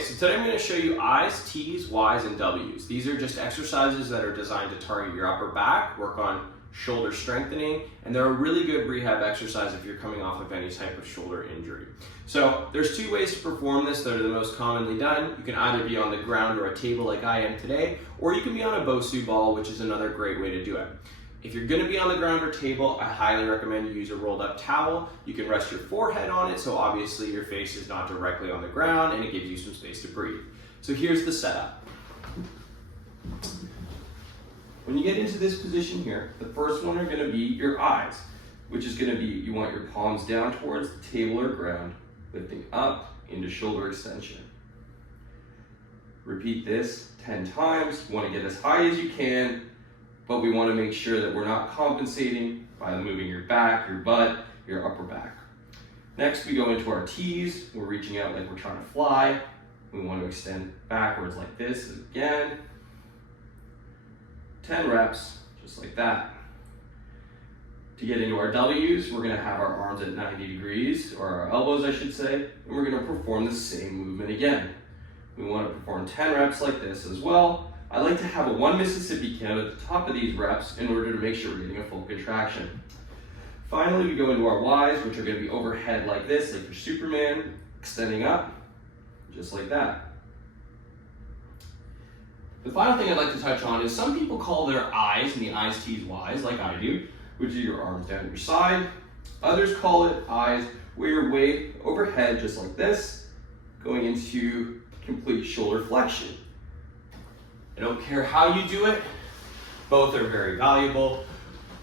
Okay, so today I'm going to show you I's, T's, Y's, and W's. These are just exercises that are designed to target your upper back, work on shoulder strengthening, and they're a really good rehab exercise if you're coming off of any type of shoulder injury. So there's two ways to perform this that are the most commonly done. You can either be on the ground or a table like I am today, or you can be on a Bosu ball, which is another great way to do it. If you're going to be on the ground or table, I highly recommend you use a rolled up towel. You can rest your forehead on it, so obviously your face is not directly on the ground and it gives you some space to breathe. So here's the setup. When you get into this position here, the first one are going to be your eyes, which is going to be, you want your palms down towards the table or ground, lifting up into shoulder extension. Repeat this 10 times. You want to get as high as you can, but we want to make sure that we're not compensating by moving your back, your butt, your upper back. Next, we go into our T's. We're reaching out like we're trying to fly. We want to extend backwards like this again. 10 reps, just like that. To get into our W's, we're going to have our arms at 90 degrees, or our elbows, I should say, and we're going to perform the same movement again. We want to perform 10 reps like this as well. I like to have a 1 Mississippi count at the top of these reps in order to make sure we're getting a full contraction. Finally, we go into our Y's, which are going to be overhead like this, like your Superman, extending up, just like that. The final thing I'd like to touch on is some people call their I's and the I's, T's, Y's, like I do, which are your arms down your side. Others call it I's, where your weight overhead, just like this, going into complete shoulder flexion. I don't care how you do it, both are very valuable.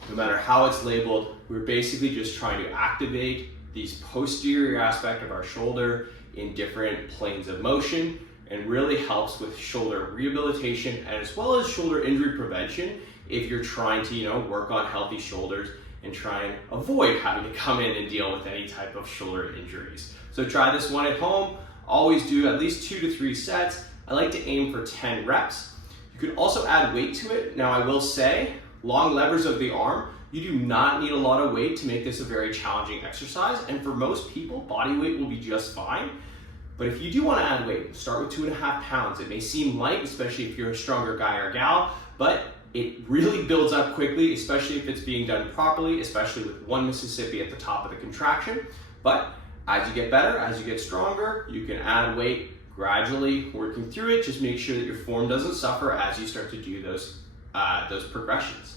No matter how it's labeled, we're basically just trying to activate these posterior aspect of our shoulder in different planes of motion, and really helps with shoulder rehabilitation and as well as shoulder injury prevention if you're trying to, work on healthy shoulders and try and avoid having to come in and deal with any type of shoulder injuries. So try this one at home. Always do at least 2 to 3 sets. I like to aim for 10 reps. You can also add weight to it. Now I will say, long levers of the arm, you do not need a lot of weight to make this a very challenging exercise, and for most people, body weight will be just fine. But if you do want to add weight, start with 2.5 pounds. It may seem light, especially if you're a stronger guy or gal, but it really builds up quickly, especially if it's being done properly, especially with 1 Mississippi at the top of the contraction. But as you get better, as you get stronger, you can add weight gradually, working through it. Just make sure that your form doesn't suffer as you start to do those progressions.